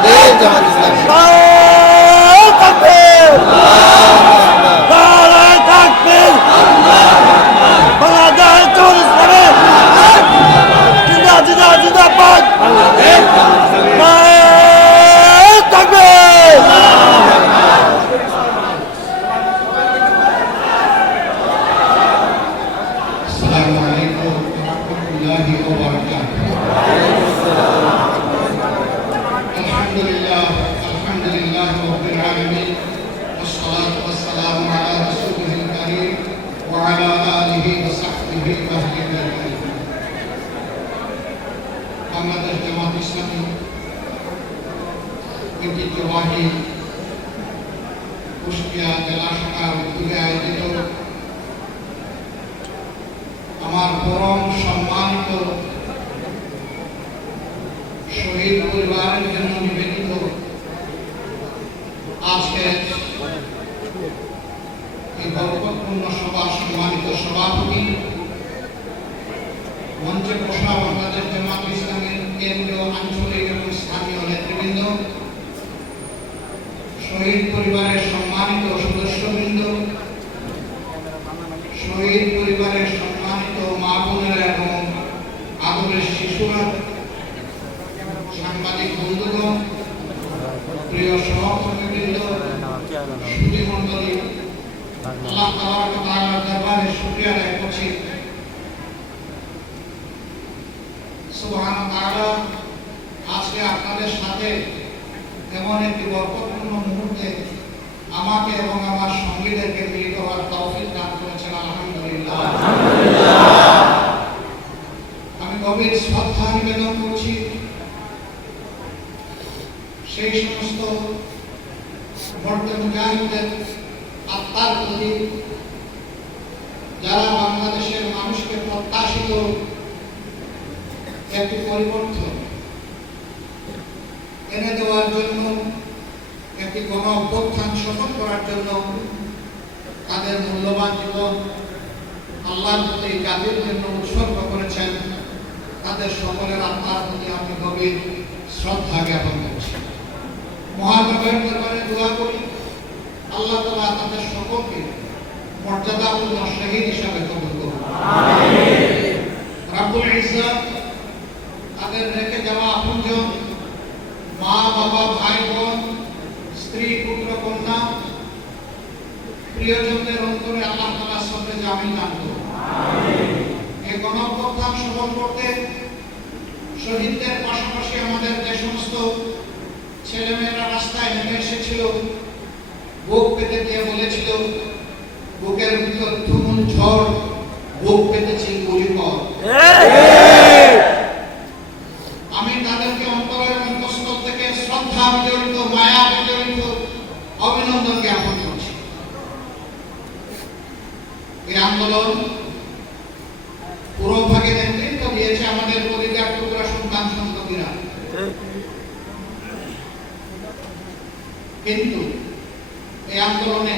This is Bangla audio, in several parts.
বাংলাদেশ জামাত ইসলামী। বাংলাদেশ জামাত ইসলামী ঐতিহ্যবাহী কুষ্টিয়া জেলা শাখার উদ্যোগে আয়োজিত আমার পরম সম্মানিত শহীদ পরিবারের জন্য নিবেদিত আজকের এই বরকতপূর্ণ সভা সম্মানিত সভাপতি, মঞ্চে বসা বাংলাদেশ জামাত ইসলামের কেন্দ্রীয় আঞ্চলিক এবং স্থানীয় নেতৃবৃন্দ, শহীদ পরিবারের সম্মানিত সদস্যবৃন্দ, শহীদ পরিবারের সম্মানিত মা বোনেরা এবং আদরের শিশুরা, সাংবাদিক বন্ধুগণ, প্রিয় সহকর্মীবৃন্দ, সুধীমণ্ডলী, আল্লাহ তাআলার দরবারে শুকরিয়া আদায় করছি। সুবহানাল্লাহ, আজকে আপনাদের সাথে এমন একটি বরকতপূর্ণ মুহূর্তে আমাকে এবং আমার সঙ্গীদেরকে মিলিত হওয়ার তৌফিক দান করেছেন, আলহামদুলিল্লাহ। আমি গভীর শ্রদ্ধা নিবেদন করছি সেই সমস্ত মর্দে মুজাহিদদের আত্মার প্রতি যারা বাংলাদেশের মানুষকে প্রত্যাশিত একটি পরিবর্তন এনে দেওয়ার জন্য, একটি গণ অভ্যুত্থান সফল করার জন্য তাদের মূল্যবান জীবন আল্লাহর প্রতি জাতির জন্য উৎসর্গ করেছেন, তাদের সকলের আত্মার প্রতি আমি গভীর শ্রদ্ধা জ্ঞাপন করছি। মহানবীর দরবারে দোয়া করি আল্লাহ তাআলা তাদের সকলকে মর্যাদাপূর্ণ শহীদ হিসাবে কবুল করুন। আমিন। রব্বুল ইজ্জত তাদের রেখে যাওয়া আপনজন, মা বাবা, ভাই বোন, স্ত্রী, পুত্র, কন্যা, প্রিয়জনদের অন্তরে আল্লাহ তাআলা সবরে জামিন দান করুন। আমিন। এই গণঅভ্যুত্থান সফল করতে শহীদদের পাশাপাশি আমাদের যে সমস্ত ছেলেমেয়েরা রাস্তায় নেমে এসেছিল, বুক পেতে দিয়ে বলেছিল, বুকের ভিতর তুমুল ঝড়, বুক পেতেছি গুলিকর। আমি তাদেরকে অন্তরের অন্তঃস্থল থেকে শ্রদ্ধা বিজড়িত, মায়া বিজড়িত অভিনন্দন জ্ঞাপন করছি। এই আন্দোলন পুরোভাগে নেতৃত্ব দিয়েছে আমাদের পরিবার টুকরা সন্তান সন্ততিরা, কিন্তু এই আন্দোলনে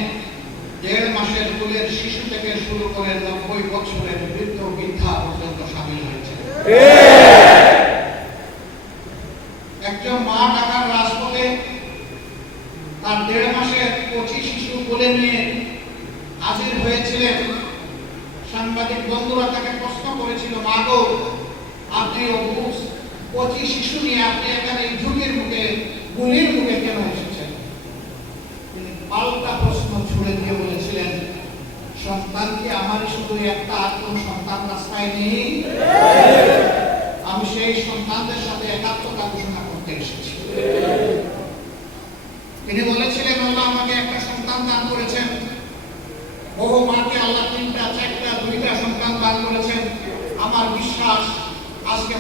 1.5 মাসের কোলের শিশু থেকে শুরু করে 90 বছরের বৃদ্ধ বৃদ্ধা পর্যন্ত সামিল হয়েছে। একজন মা ঢাকার রাজপথে তার 1.5 মাসের 25 শিশু কোলে নিয়ে হাজির হয়েছিলেন। সাংবাদিক বন্ধুরা তাকে প্রশ্ন করেছিল, মা গো, আপনি 25 শিশু নিয়ে আপনি এখানে ঝুঁকির মুখে, গুলির মুখে কেন এসেছেন? তিনি পাল্টা প্রশ্ন ছুড়ে দিয়ে বলেছিলেন, সন্তান কি আমারই শুধু একটা, কোন সন্তান রাস্তায় নেই? আমি সেই সন্তানদের সাথে একাত্মতা ঘোষণা করতে এসেছি। তিনি বলেছিলেন, আল্লাহ আমাকে একটা সন্তান দান করেছেন, বহু মাকে আল্লাহ 3টা, 4টা, 2টা সন্তান দান করেছেন। আমার বিশ্বাস আজকে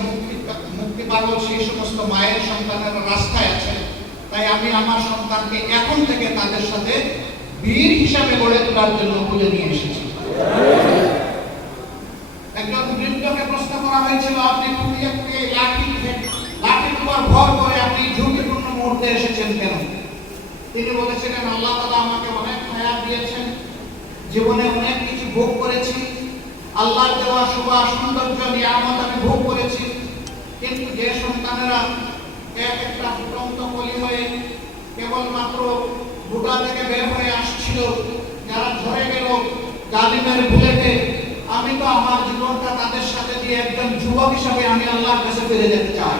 মুক্তি পাগল সেই সমস্ত মায়ের সন্তানেরা রাস্তায় আছে, তাই আমি আমার সন্তানকে এখন থেকে তাদের সাথে বীর হিসাবে গড়ে তোলার জন্য খুঁজে নিয়ে এসেছি। একজন বৃদ্ধকে প্রশ্ন করা হয়েছিল, আপনি কুপিয়ে কুপিয়ে লাঠির উপর ভর করে আপনি ঝুঁকিপূর্ণ মুহূর্তে এসেছেন কেন? তিনি বলেছিলেন, আল্লাহ তাআলা আমাকে অনেক হায়াত দিয়েছেন, জীবনে অনেক কিছু ভোগ করেছি, আল্লাহর দেওয়া শোভা সৌন্দর্য নিয়ামত আমি ভোগ করেছি, কিন্তু যে সন্তানেরা এক একটা ফুটন্ত কলি হয়ে কেবলমাত্র ভুটা থেকে বের হয়ে আসছিল, যারা ঝরে গেল জালিমের বুলেটে, আমি তো আমার জীবনটা তাদের সাথে দিয়ে একজন যুবক হিসাবে আমি আল্লাহর কাছে ফিরে যেতে চাই।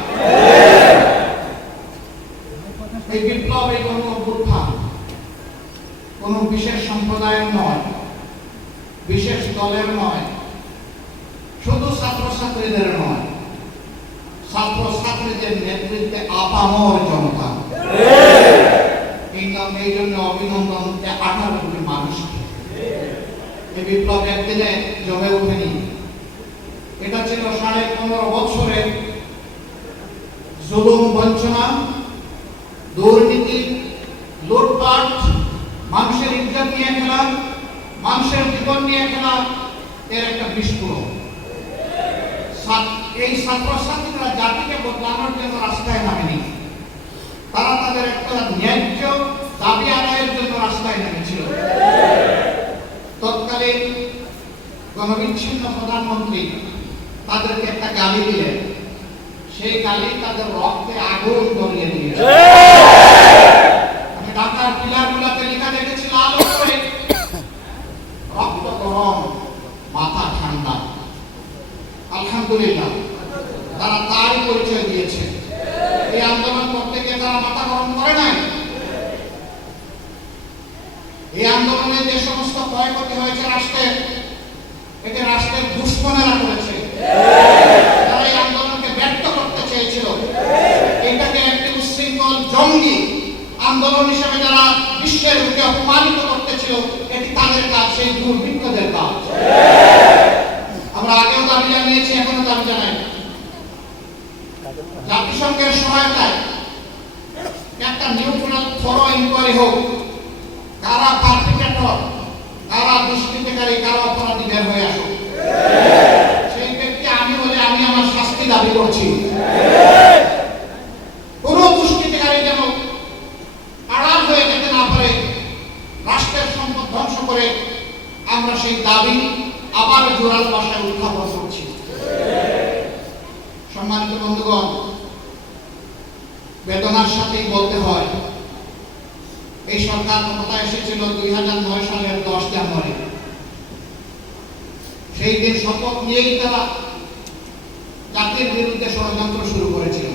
এই বিপ্লব, এই গণ অভ্যুত্থান কোন বিশেষ সম্প্রদায়ের নয়, বিশেষ দলের নয়, শুধু ছাত্রছাত্রীদের নয়, ছাত্রছাত্রীদের নেতৃত্বে আপামর জনতা। এই জন্য অভিনন্দন 18 কোটি মানুষকে। এই বিপ্লব একদিনে জমে ওঠেনি, এটা ছিল 15.5 বছরের জুলুম, বঞ্চনা, দুর্নীতি, লুটপাট, মানুষের ইজ্জত নিয়ে খেলা, মানুষের জীবন নিয়ে খেলা, এর একটা বিস্ফোরণ। এই ছাত্রছাত্রীরা জাতিকে বদলানোর জন্য রাস্তায় নামেনি, তারা তাদের একটা ন্যায্য দাবি আদায়ের জন্য রাস্তায় নেমেছিল। তৎকালীন গণবিচ্ছিন্ন প্রধানমন্ত্রী তাদেরকে একটা গালি দিলেন, সেই গালি তাদের রক্তে আগুন ধরিয়ে দিয়েছে। আমি ঢাকার পিলারগুলোতে লেখা দেখেছি লাল করে, রক্ত গরম, মাথা ঠান্ডা। আলহামদুলিল্লাহ, তারা তারই পরিচয় দিয়েছে। এই আন্দোলন করতে গিয়ে তারা মাথা গরম করে নাই। এই আন্দোলনে যে সমস্ত ক্ষয়ক্ষতি হয়েছে রাষ্ট্রের, এতে রাষ্ট্রের দুশ্মনেরা করেছে। তারা এই আন্দোলনকে ব্যর্থ করতে চেয়েছিল, এটাকে একটি উচ্ছৃঙ্খল জঙ্গি আন্দোলন হিসেবে যারা বিশ্বের বুকে অপমানিত করতেছিল, এটি তাদের কাজ, সেই দুর্বৃত্তদের কাজ। আমরা আগেও দাবি জানিয়েছি, এখনো দাবি জানাই, জাতিসংঘের সহায়তায় একটা নিউট্রাল থরো ইনকোয়ারি হোক, কারা পারপিট্রেটর, কারা দুষ্কৃতিকারী, কারা অপরাধী বের হয়ে আসুক। সেই ব্যক্তি আমি বলে আমি আমার শাস্তি দাবি করছি। কোন দুষ্কৃতিকারী যেন আড়াল হয়ে যেতে না পারে, রাষ্ট্রের সম্পদ ধ্বংস করে। আমরা সেই দাবি আবার জোরালো ভাষায় উত্থাপন করছি। সম্মানিত বন্ধুগণ, বেদনার সাথেই বলতে হয়, এই সরকার ক্ষমতায় এসেছিল 2009 সালের 10 জানুয়ারি। সেই দিন শপথ নিয়েই তারা জাতির বিরুদ্ধে ষড়যন্ত্র শুরু করেছিল।